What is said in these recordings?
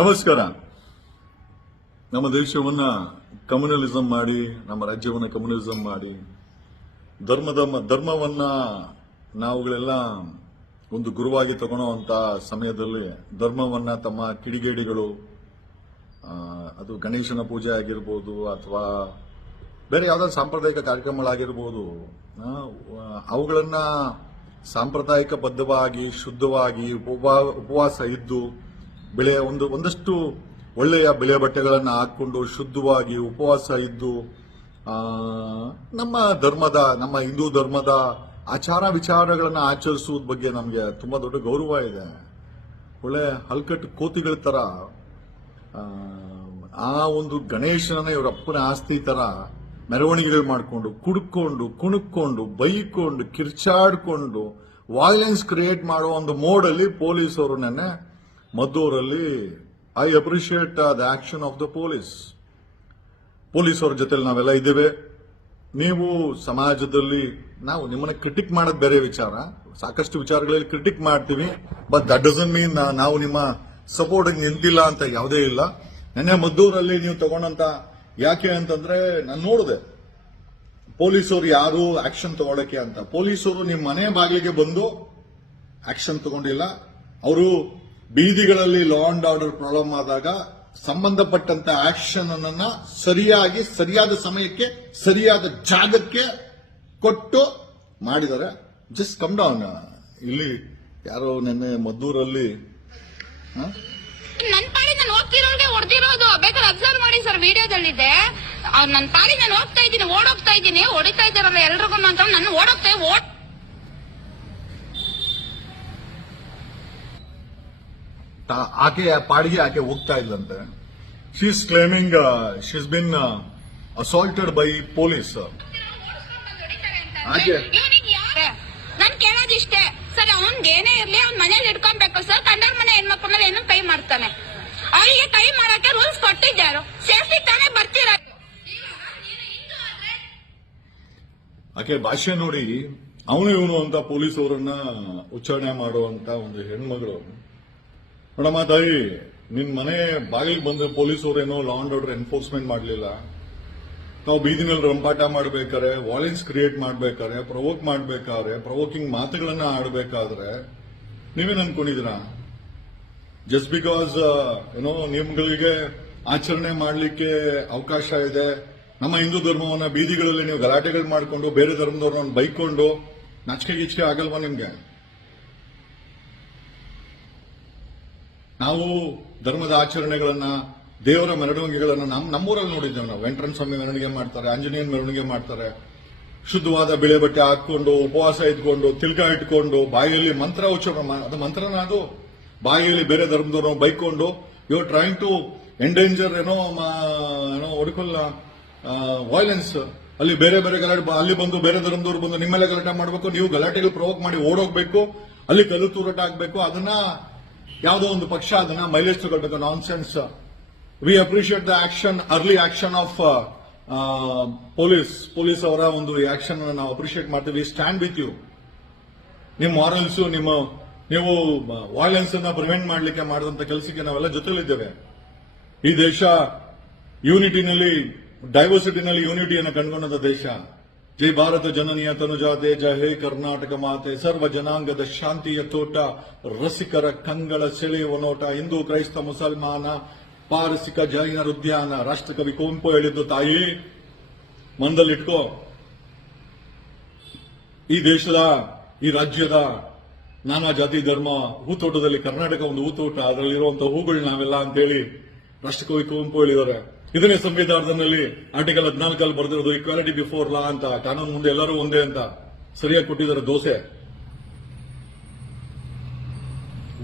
ನಮಸ್ಕಾರ. ನಮ್ಮ ದೇಶವನ್ನ ಕಮ್ಯುನಲಿಸಂ ಮಾಡಿ, ನಮ್ಮ ರಾಜ್ಯವನ್ನ ಕಮ್ಯುನಲಿಸಂ ಮಾಡಿ, ಧರ್ಮದ ಧರ್ಮವನ್ನ ನಾವುಗಳೆಲ್ಲ ಒಂದು ಗುರುವಾಗಿ ತಗೊಳ್ಳುವಂತ ಸಮಯದಲ್ಲಿ ಧರ್ಮವನ್ನ ತಮ್ಮ ಕಿಡಿಗೇಡಿಗಳು ಅದು ಗಣೇಶನ ಪೂಜೆ ಆಗಿರ್ಬೋದು ಅಥವಾ ಬೇರೆ ಯಾವುದಾದ್ರು ಸಾಂಪ್ರದಾಯಿಕ ಕಾರ್ಯಕ್ರಮಗಳಾಗಿರ್ಬೋದು ಅವುಗಳನ್ನು ಸಾಂಪ್ರದಾಯಿಕ ಬದ್ಧವಾಗಿ, ಶುದ್ಧವಾಗಿ ಉಪವಾ- ಉಪವಾಸ ಇದ್ದು ಬೆಳೆ ಒಂದು ಒಂದಷ್ಟು ಒಳ್ಳೆಯ ಬೆಳೆ ಬಟ್ಟೆಗಳನ್ನು ಹಾಕ್ಕೊಂಡು ಶುದ್ಧವಾಗಿ ಉಪವಾಸ ಇದ್ದು ನಮ್ಮ ಧರ್ಮದ ನಮ್ಮ ಹಿಂದೂ ಧರ್ಮದ ಆಚಾರ ವಿಚಾರಗಳನ್ನು ಆಚರಿಸುವುದ ಬಗ್ಗೆ ನಮಗೆ ತುಂಬ ದೊಡ್ಡ ಗೌರವ ಇದೆ. ಒಳ್ಳೆ ಹಲ್ಕಟ್ಟು ಕೋತಿಗಳ ತರ ಆ, ಒಂದು ಗಣೇಶನ ಇವರ ಅಪ್ಪನ ಆಸ್ತಿ ತರ ಮೆರವಣಿಗೆಗಳು ಮಾಡಿಕೊಂಡು ಕುಡ್ಕೊಂಡು ಕುಣುಕೊಂಡು ಬೈಕೊಂಡು ಕಿರ್ಚಾಡ್ಕೊಂಡು ವಾಯ್ಲೆನ್ಸ್ ಕ್ರಿಯೇಟ್ ಮಾಡೋ ಒಂದು ಮೋಡಲ್ಲಿ ಪೊಲೀಸರು ನೆನ್ನೆ ಮದ್ದೂರಲ್ಲಿ I appreciate the action of the police ಪೊಲೀಸರ ಜೊತೆಲಿ ನಾವೆಲ್ಲ ಇದ್ದೇವೆ. ನೀವು ಸಮಾಜದಲ್ಲಿ, ನಾವು ನಿಮ್ಮನ್ನ ಕ್ರಿಟಿಕ್ ಮಾಡೋದು ಬೇರೆ ವಿಚಾರ. ಸಾಕಷ್ಟು ವಿಚಾರಗಳಲ್ಲಿ ಕ್ರಿಟಿಕ್ ಮಾಡ್ತೀವಿ. ಬಟ್ ದಟ್ ಡಸನ್ ಮೀನ್ ನಾವು ನಿಮ್ಮ ಸಪೋರ್ಟ್ ನಿಂತಿಲ್ಲ ಅಂತ ಯಾವುದೇ ಇಲ್ಲ. ನೆನ್ನೆ ಮದ್ದೂರಲ್ಲಿ ನೀವು ತಗೊಂಡಂತ ಯಾಕೆ ಅಂತಂದ್ರೆ, ನಾನು ನೋಡಿದೆ. ಪೊಲೀಸರು ಯಾರು ಆಕ್ಷನ್ ತಗೊಳಕ್ಕೆ ಅಂತ. ಪೊಲೀಸರು ನಿಮ್ಮ ಮನೆ ಬಾಗಿಲಿಗೆ ಬಂದು ಆಕ್ಷನ್ ತಗೊಂಡಿಲ್ಲ. ಅವರು ಬೀದಿಗಳಲ್ಲಿ ಲಾ ಅಂಡ್ ಆರ್ಡರ್ ಪ್ರಾಬ್ಲಮ್ ಆದಾಗ ಸಂಬಂಧಪಟ್ಟಂತ ಆಕ್ಷನ್ ಅನ್ನ ಸರಿಯಾಗಿ, ಸರಿಯಾದ ಸಮಯಕ್ಕೆ, ಸರಿಯಾದ ಜಾಗಕ್ಕೆ ಕೊಟ್ಟು ಮಾಡಿದ್ದಾರೆ ಜಸ್ಟ್ ಕಮ್ ಡೌನ್ ಇಲ್ಲಿ ಯಾರೋ ನಿನ್ನೆ ಮದ್ದೂರಲ್ಲಿ ನನ್ ಪಾಡಿ ನಾನು ಹೋಗ್ತಿರೋರ್ಗೆ ಹೊಡೆದಿರೋದು. ಬೇಕಾದ್ರೆ ಅಬ್ಸರ್ವ್ ಮಾಡಿ ಸರ್, ವಿಡಿಯೋದಲ್ಲಿದೆ. ನನ್ನ ಪಾಡಿ ನಾನು ಹೋಗ್ತಾ ಇದ್ದೀನಿ, ಓಡೋಗ್ತಾ ಇದ್ದೀನಿ, ಹೊಡಿತಾ ಇದ್ದಾರಲ್ಲ ಎಲ್ರಿಗೂ ಅಂತ. ನನ್ನ ಓಡೋಗ್ತಾ, ಓಡ್ ಆಕೆ ಪಾಡಿಗೆ ಆಕೆ ಹೋಗ್ತಾ ಇದ್ಲಂತೆ. Is claiming she's been assaulted by police ಹಾಗೆ. ನಾನು ಯಾರು ನಾನ್ ಕೇಳೋದಿಷ್ಟೇ ಸರ್ ಅವ್ನ್ಗೆ ಏನೇ ಇರಲಿ ಅವ್ನ ಮನೇಲಿ ಇಟ್ಕೊಬೇಕು. ಸರ್ ಕಂಡರ್ ಮನೆ ಹೆಣ್ಮಕ್ಳ ಮೇಲೆ ಏನೋ ಕೈ ಮಾಡ್ತಾನೆ. ಅವರಿಗೆ ಕೈ ಮಾಡಕ್ಕೆ ರೂಲ್ಸ್ ಕೊಟ್ಟಿದ್ದಾರು. ಸೇಫ್ಟಿ ತಾನೇ ಬರ್ತೀರ? ಆಕೆ ಭಾಷೆ ನೋಡಿ ಅವನು ಇವನು ಅಂತ ಪೊಲೀಸ್ ಅವರನ್ನ ಉಚ್ಚಾರಣೆ ಮಾಡುವಂತ ಒಂದು ಹೆಣ್ಮಗಳು. ನೋಡಮ್ಮ ತಾಯಿ ನಿನ್ ಮನೆ ಬಾಗಿಲಿಗೆ ಬಂದ ಪೊಲೀಸ್ ಅವರೇನೋ ಲಾ ಅಂಡ್ ಆರ್ಡರ್ ಎನ್ಫೋರ್ಸ್ಮೆಂಟ್ ಮಾಡಲಿಲ್ಲ. ನಾವು ಬೀದಿನಲ್ಲಿ ರಂಪಾಟ ಮಾಡ್ಬೇಕಾದ್ರೆ ವಾಲೆನ್ಸ್ ಕ್ರಿಯೇಟ್ ಮಾಡ್ಬೇಕಾದ್ರೆ ಪ್ರವೋಕ್ ಮಾಡ್ಬೇಕಾದ್ರೆ ಪ್ರವೋಕಿಂಗ್ ಮಾತುಗಳನ್ನ ಆಡಬೇಕಾದ್ರೆ, ನೀವೇನ್ ಅನ್ಕೊಂಡಿದ್ದೀರಾ? ಜಸ್ಟ್ ಬಿಕಾಸ್ ಏನೋ ನಿಯಮಗಳಿಗೆ ಆಚರಣೆ ಮಾಡಲಿಕ್ಕೆ ಅವಕಾಶ ಇದೆ, ನಮ್ಮ ಹಿಂದೂ ಧರ್ಮವನ್ನ ಬೀದಿಗಳಲ್ಲಿ ನೀವು ಗಲಾಟೆಗಳು ಮಾಡಿಕೊಂಡು, ಬೇರೆ ಧರ್ಮದವ್ರನ್ನ ಬೈಕೊಂಡು ನಾಚಿಕೆ ಗೀಚಿಕೆ ಆಗಲ್ವಾ ನಿಮ್ಗೆ? ನಾವು ಧರ್ಮದ ಆಚರಣೆಗಳನ್ನ, ದೇವರ ಮೆರವಣಿಗೆಗಳನ್ನು ನಮ್ಮ ನಮ್ಮೂರಲ್ಲಿ ನೋಡಿದ್ದೇವೆ ನಾವು. ವೆಂಕಟರಣ ಸ್ವಾಮಿ ಮೆರವಣಿಗೆ ಮಾಡ್ತಾರೆ, ಆಂಜನೇಯನ ಮೆರವಣಿಗೆ ಮಾಡ್ತಾರೆ. ಶುದ್ಧವಾದ ಬಿಳೆ ಬಟ್ಟೆ ಹಾಕೊಂಡು ಉಪವಾಸ ಇದ್ಕೊಂಡು ತಿಲ್ಕ ಇಟ್ಕೊಂಡು, ಬಾಯಿಯಲ್ಲಿ ಮಂತ್ರ ಉಚ್ಚಾರಣೆ ಮಾ- ಅದು ಮಂತ್ರನ ಅದು? ಬಾಯಿಯಲ್ಲಿ ಬೇರೆ ಧರ್ಮದವ್ರು ಬೈಕೊಂಡು, you are trying to endanger ಏನೋ ಏನೋ ಹೊಡ್ಕೊಲ್ಲ ವಾಯ್ಲೆನ್ಸ್ ಅಲ್ಲಿ ಬೇರೆ ಬೇರೆ ಗಲಾಟೆ ಅಲ್ಲಿ ಬಂದು ಬೇರೆ ಧರ್ಮದವ್ರು ಬಂದು ನಿಮ್ಮೆಲ್ಲ ಗಲಾಟೆ ಮಾಡಬೇಕು, ನೀವು ಗಲಾಟೆಗಳು ಪ್ರವೋಕ್ ಮಾಡಿ ಓಡೋಗ್ಬೇಕು, ಅಲ್ಲಿ ಕಲ್ಲು ತೂರಾಟ ಆಗಬೇಕು, ಅದನ್ನ ಯಾವುದೋ ಒಂದು ಪಕ್ಷ ಅದನ್ನ ಮೈಲೇಜ್ ತಗೊಳ್ಬೇಕು nonsense we appreciate the action early action of police police ಅವರ ಒಂದು ಆಕ್ಷನ್ ನಾವು ಅಪ್ರಿಷಿಯೇಟ್ ಮಾಡ್ತೀವಿ. ಸ್ಟ್ಯಾಂಡ್ ವಿತ್ ಯು ನಿಮ್ಮ ಮಾರಲ್ಸ್ ನಿಮ್ಮ, ನೀವು ವಾಯ್ಲೆನ್ಸ್ ಅನ್ನ ಪ್ರಿವೆಂಟ್ ಮಾಡಲಿಕ್ಕೆ ಮಾಡಿದಂತ ಕೆಲಸಕ್ಕೆ ನಾವೆಲ್ಲ ಜೊತೆಲಿದ್ದೇವೆ ಈ ದೇಶ ಯೂನಿಟಿನಲ್ಲಿ ಡೈವರ್ಸಿಟಿನಲ್ಲಿ ಯೂನಿಟಿಯನ್ನು ಕಂಡುಕೊಂಡಂತ ದೇಶ. ಜೈ ಭಾರತ ಜನನಿಯ ತನುಜಾತೆ ಜಯ ಹೇ ಕರ್ನಾಟಕ ಮಾತೆ. ಸರ್ವ ಜನಾಂಗದ ಶಾಂತಿಯ ತೋಟ, ರಸಿಕರ ಕಂಗಳ ಸೆಳೆಯುವ ನೋಟ. ಹಿಂದೂ ಕ್ರೈಸ್ತ ಮುಸಲ್ಮಾನ ಪಾರಸಿಕ ಜೈನರ ಉದ್ಯಾನ ರಾಷ್ಟ್ರಕವಿ ಕುವೆಂಪು ಹೇಳಿದ್ದು, ತಾಯಿ ಮಂದಲ್ಲಿಟ್ಕೋ ಈ ದೇಶದ, ಈ ರಾಜ್ಯದ ನಾನಾ ಜಾತಿ ಧರ್ಮ, ಹೂತೋಟದಲ್ಲಿ ಕರ್ನಾಟಕ ಒಂದು ಹೂತೋಟ. ಅದರಲ್ಲಿರುವಂತಹ ಹೂಗಳು ನಾವೆಲ್ಲ ಅಂತೇಳಿ ರಾಷ್ಟ್ರಕವಿ ಕುವೆಂಪು ಹೇಳಿದ್ದಾರೆ. ಇದನ್ನೇ ಸಂವಿಧಾನದಲ್ಲಿ ಆರ್ಟಿಕಲ್ ಹದಿನಾಲ್ಕಲ್ಲಿ ಬರೆದಿರೋದು ಇಕ್ವಾಲಿಟಿ ಬಿಫೋರ್ ಲಾ ಅಂತ. ಕಾನೂನು ಮುಂದೆ ಎಲ್ಲರೂ ಒಂದೇ ಅಂತ ಸರಿಯಾಗಿ ಕೊಟ್ಟಿದ್ದಾರೆ dosa.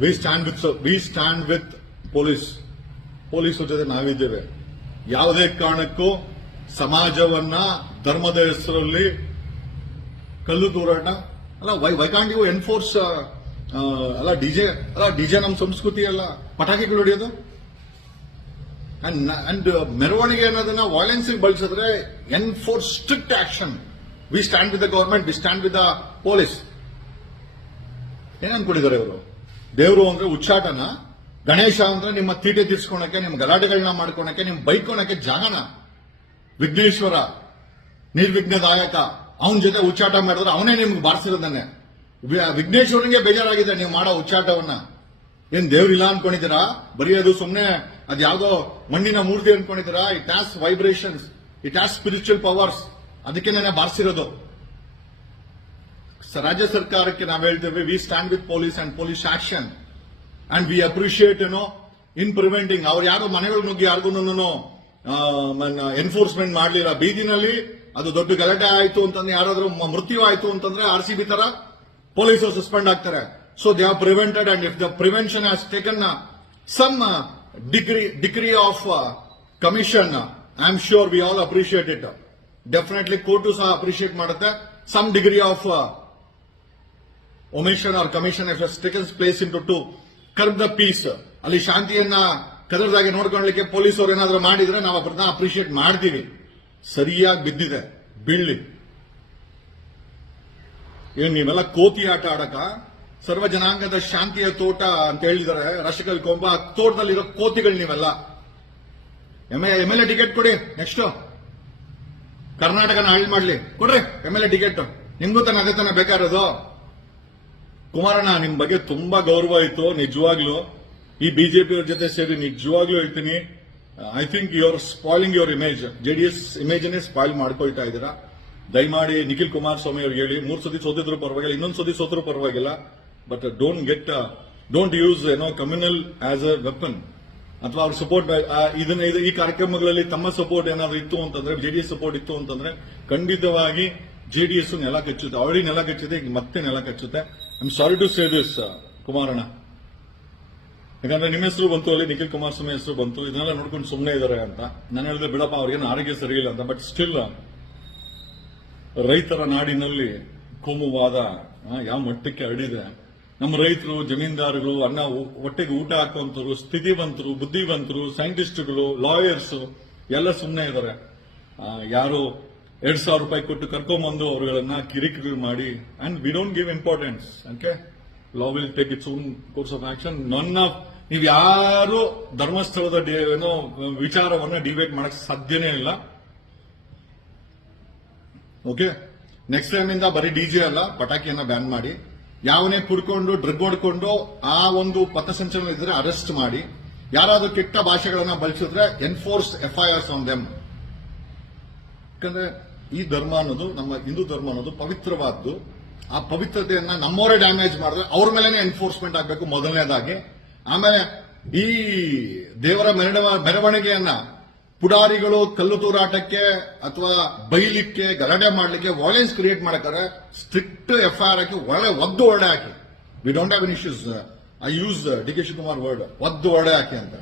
We stand with we stand with police police ಜೊತೆ ನಾವಿದ್ದೇವೆ. ಯಾವುದೇ ಕಾರಣಕ್ಕೂ ಸಮಾಜವನ್ನ ಧರ್ಮದ ಹೆಸರಲ್ಲಿ ಕಲ್ಲು ತೂರಾಟ ಅಲ್ಲ why why can't you enforce ಅಲ್ಲ, ಡಿಜೆ ಅಲ್ಲ, ಡಿಜೆ ನಮ್ಮ ಸಂಸ್ಕೃತಿ ಅಲ್ಲ. ಪಟಾಕಿಗಳು ಹೊಡೆಯೋದು? ಅಂಡ್ ಮೆರವಣಿಗೆ ಅನ್ನೋದನ್ನ ವಾಲೆನ್ಸ್ ಬಳಸಿದ್ರೆ enforce strict action we stand with the government we stand with the police ಏನ್ ಇವರು? ದೇವರು ಅಂದ್ರೆ ಉಚ್ಚಾಟನ ಗಣೇಶ ಅಂದ್ರೆ ನಿಮ್ಮ ತೀಟೆ ತೀರ್ಸ್ಕೊಳಕ್ಕೆ, ನಿಮ್ಮ ಗಲಾಟೆಗಳನ್ನ ಮಾಡ್ಕೊಳಕ್ಕೆ ನಿಮ್ ಬೈಕೊಳಕ್ಕೆ ಜಾಗನ. ವಿಘ್ನೇಶ್ವರ, ನಿರ್ವಿಘ್ನದಾಯಕ, ಅವನ ಜೊತೆ ಉಚ್ಚಾಟ ಮಾಡಿದ್ರೆ ಅವನೇ ನಿಮ್ಗೆ ಬಾರಿಸಿರೋದನ್ನೇ. ವಿಘ್ನೇಶ್ವರನಿಗೆ ಬೇಜಾರಾಗಿದೆ, ನೀವು ಮಾಡೋ ಉಚ್ಚಾಟವನ್ನ ಏನ್ ದೇವ್ರಿಲ್ಲ ಅನ್ಕೊಂಡಿದ್ದೀರಾ? ಬರೀ ಅದು ಸುಮ್ನೆ ಅದ್ಯಾವುದೋ ಮಣ್ಣಿನ ಮೂರ್ತಿ ಅನ್ಕೊಂಡಿದ್ದೀರಾ? It has vibrations it has spiritual powers ಅದಕ್ಕೆ ನಾನು ಬಾರಿಸಿರೋದು. ರಾಜ್ಯ ಸರ್ಕಾರಕ್ಕೆ ನಾವು ಹೇಳ್ತೇವೆ we stand with police and police action and we appreciate ಏನೋ ಇನ್ ಪ್ರಿವೆಂಟಿಂಗ್ ಅವ್ರು ಯಾರು ಮನೆಗಳು ನುಗ್ಗಿ ಯಾರಿಗೂ ಎನ್ಫೋರ್ಸ್ಮೆಂಟ್ ಮಾಡಲಿಲ್ಲ. ಬೀದಿನಲ್ಲಿ ಅದು ದೊಡ್ಡ ಗಲಾಟೆ ಆಯಿತು ಅಂತಂದ್ರೆ ಯಾರಾದರೂ ಮೃತ್ಯು ಆಯಿತು ಅಂತಂದ್ರೆ ಆರ್ ಸಿ ಬಿ ತರ ಪೊಲೀಸರು ಸಸ್ಪೆಂಡ್ ಆಗ್ತಾರೆ. So they are prevented and if the prevention has taken some degree degree of commission I am sure we all appreciate it definitely court ಸಹ ಅಪ್ರಿಷಿಯೇಟ್ ಮಾಡುತ್ತೆ some degree of omission or commission if taken place in to to curb the peace ಅಲ್ಲಿ ಶಾಂತಿಯನ್ನ ಕದರದಾಗೆ ನೋಡ್ಕೊಳ್ಳಿಕ್ಕೆ ಪೊಲೀಸರು ಏನಾದರೂ ಮಾಡಿದ್ರೆ ನಾವು ಅದನ್ನ appreciate ಮಾಡ್ತೀವಿ. ಸರಿಯಾಗಿ ಬಿದ್ದಿದೆ. ಬೀಳ್ಲಿ. ಏನು ನೀವೆಲ್ಲ ಕೋತಿ ಆಟ ಆಡಕ ಸರ್ವ ಜನಾಂಗದ ಶಾಂತಿಯ ತೋಟ ಅಂತ ಹೇಳಿದ್ದಾರೆ. ರಶಕಲ್ ಕೊಂಬ, ತೋಟದಲ್ಲಿರೋ ಕೋತಿಗಳು ನೀವೆಲ್ಲ. ಎಂ ಎಲ್ ಎ ಟಿಕೆಟ್ ಕೊಡಿ ನೆಕ್ಸ್ಟ್ ಕರ್ನಾಟಕನ ಹಾಳು ಮಾಡ್ಲಿ. ಕೊಡ್ರಿ ಎಂ ಎಲ್ ಎ ಟಿಕೆಟ್. ನಿಮ್ಗೂ ತನ್ನ ಅದೇ ತನ ಬೇಕಾಗಿರೋದು. ಕುಮಾರಣ್ಣ, ನಿಮ್ ಬಗ್ಗೆ ತುಂಬಾ ಗೌರವ ಇತ್ತು, ನಿಜವಾಗ್ಲೂ. ಈ ಬಿಜೆಪಿ ಅವ್ರ ಜೊತೆ ಸೇರಿ ನಿಜವಾಗ್ಲೂ ಹೇಳ್ತೀನಿ. I think you are spoiling your image JDS ಇಮೇಜನ್ನೇ spoil ಮಾಡ್ಕೊಳ್ತಾ ಇದ್ದೀರಾ. ದಯಮಾಡಿ ನಿಖಿಲ್ ಕುಮಾರಸ್ವಾಮಿ ಅವ್ರಿಗೆ ಹೇಳಿ. ಮೂರು ಸತಿ ಸೋತಿದ್ರು ಪರವಾಗಿಲ್ಲ, ಇನ್ನೊಂದು ಸತಿ ಸೋತ್ರು ಪರವಾಗಿಲ್ಲ. But don't get don't use ಏನೋ ಕಮ್ಯುನಲ್ ಆಸ್ ಅ ವೆಪನ್ ಅಥವಾ ಅವ್ರ ಸಪೋರ್ಟ್ ಇದನ್ನ, ಇದು- ಈ ಕಾರ್ಯಕ್ರಮಗಳಲ್ಲಿ ತಮ್ಮ ಸಪೋರ್ಟ್ ಏನಾದ್ರು ಇತ್ತು ಅಂತಂದ್ರೆ ಜೆಡಿಎಸ್ ಸಪೋರ್ಟ್ ಇತ್ತು ಅಂತಂದ್ರೆ, ಖಂಡಿತವಾಗಿ ಜೆಡಿಎಸ್ ನೆಲ ಕಚ್ಚುತ್ತೆ. ಆಲ್ರೆಡಿ ನೆಲ ಕಚ್ಚುತ್ತೆ, ಈಗ ಮತ್ತೆ ನೆಲ ಕಚ್ಚುತ್ತೆ. I'm sorry to say this ಕುಮಾರಣ್ಣ. ಯಾಕಂದ್ರೆ ನಿಮ್ಮ ಹೆಸರು ಬಂತು ಅಲ್ಲಿ, ನಿಖಿಲ್ ಕುಮಾರಸ್ವಾಮಿ ಹೆಸರು ಬಂತು. ಇದನ್ನೆಲ್ಲ ನೋಡ್ಕೊಂಡು ಸುಮ್ಮನೆ ಇದಾರೆ ಅಂತ. ನಾನು ಹೇಳಿದ್ರೆ ಬಿಡಪ್ಪ ಅವ್ರಿಗೇನು ಆರೋಗ್ಯ ಸರಿ ಇಲ್ಲ ಅಂತ. ಬಟ್ ಸ್ಟಿಲ್ ರೈತರ ನಾಡಿನಲ್ಲಿ ಕೋಮುವಾದ ಯಾವ ಮಟ್ಟಕ್ಕೆ ಹರಡಿದೆ ನಮ್ಮ ರೈತರು ಜಮೀನ್ದಾರರು ಅನ್ನ ಹೊಟ್ಟೆಗೆ ಊಟ ಹಾಕುವಂತರು ಸ್ಥಿತಿವಂತರು, ಬುದ್ಧಿವಂತರು ಸೈಂಟಿಸ್ಟ್ಗಳು ಲಾಯರ್ಸ್ ಎಲ್ಲ ಸುಮ್ಮನೆ ಇದ್ದಾರೆ ಯಾರು ಎರಡ್ ಸಾವಿರ ರೂಪಾಯಿ ಕೊಟ್ಟು ಕರ್ಕೊಂಬಂದು ಅವರುಗಳನ್ನ ಕಿರಿಕಿರಿ ಮಾಡಿ and we don't give importance okay law will take its own course of action none of ನೀವು ಯಾರು ಧರ್ಮಸ್ಥಳದ ಏನೋ, ವಿಚಾರವನ್ನ ಡಿಬೇಟ್ ಮಾಡಕ್ ಸಾಧ್ಯನೇ ಇಲ್ಲ. ಓಕೆ ನೆಕ್ಸ್ಟ್ ಟೈಮ್ ಇಂದ ಬರೀ ಡಿಜೆ ಅಲ್ಲ, ಪಟಾಕಿಯನ್ನ ಬ್ಯಾನ್ ಮಾಡಿ. ಯಾವನೇ ಕುಡ್ಕೊಂಡು ಡ್ರಗ್ ಹೊಡ್ಕೊಂಡು ಆ ಒಂದು ಪಥಸಂಚಲನ ಇದ್ರೆ ಅರೆಸ್ಟ್ ಮಾಡಿ, ಯಾರಾದರೂ ಕೆಟ್ಟ ಭಾಷೆಗಳನ್ನ ಬಳಸಿದ್ರೆ ಎನ್ಫೋರ್ಸ್ ಎಫ್ಐಆರ್ಸ್ ಆನ್ ದೆಮ್ ಯಾಕಂದ್ರೆ ಈ ಧರ್ಮ ಅನ್ನೋದು, ನಮ್ಮ ಹಿಂದೂ ಧರ್ಮ ಅನ್ನೋದು ಪವಿತ್ರವಾದ್ದು. ಆ ಪವಿತ್ರತೆಯನ್ನ ನಮ್ಮವರೇ ಡ್ಯಾಮೇಜ್ ಮಾಡಿದ್ರೆ ಅವ್ರ ಮೇಲೆನೆ ಎನ್ಫೋರ್ಸ್ಮೆಂಟ್ ಆಗಬೇಕು ಮೊದಲನೇದಾಗಿ. ಆಮೇಲೆ ಈ ದೇವರ ಮೆರವ- ಮೆರವಣಿಗೆಯನ್ನ ಪುಡಾರಿಗಳು ಕಲ್ಲು ತೂರಾಟಕ್ಕೆ ಅಥವಾ ಬೈಲಿಕ್ಕೆ ಗಲಾಟೆ ಮಾಡಲಿಕ್ಕೆ ವಾಲೆನ್ಸ್ ಕ್ರಿಯೇಟ್ ಮಾಡಕ್ಕಾರೆ ಸ್ಟ್ರಿಕ್ಟ್ ಎಫ್ಐಆರ್ ಹಾಕಿ ಒಳ್ಳೆ ಒದ್ದು ಒಳ್ಳೆ ಹಾಕಿ. We don't have issues I use D K Shivakumar word ಒದ್ದು ಒಳ್ಳೆ ಹಾಕಿ ಅಂತ.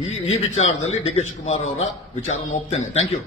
ಈ ಈ ವಿಚಾರದಲ್ಲಿ ಡಿ ಕೆ ಶಿವಕುಮಾರ್ ಅವರ ವಿಚಾರ ಹೋಗ್ತೇನೆ ಥ್ಯಾಂಕ್ ಯು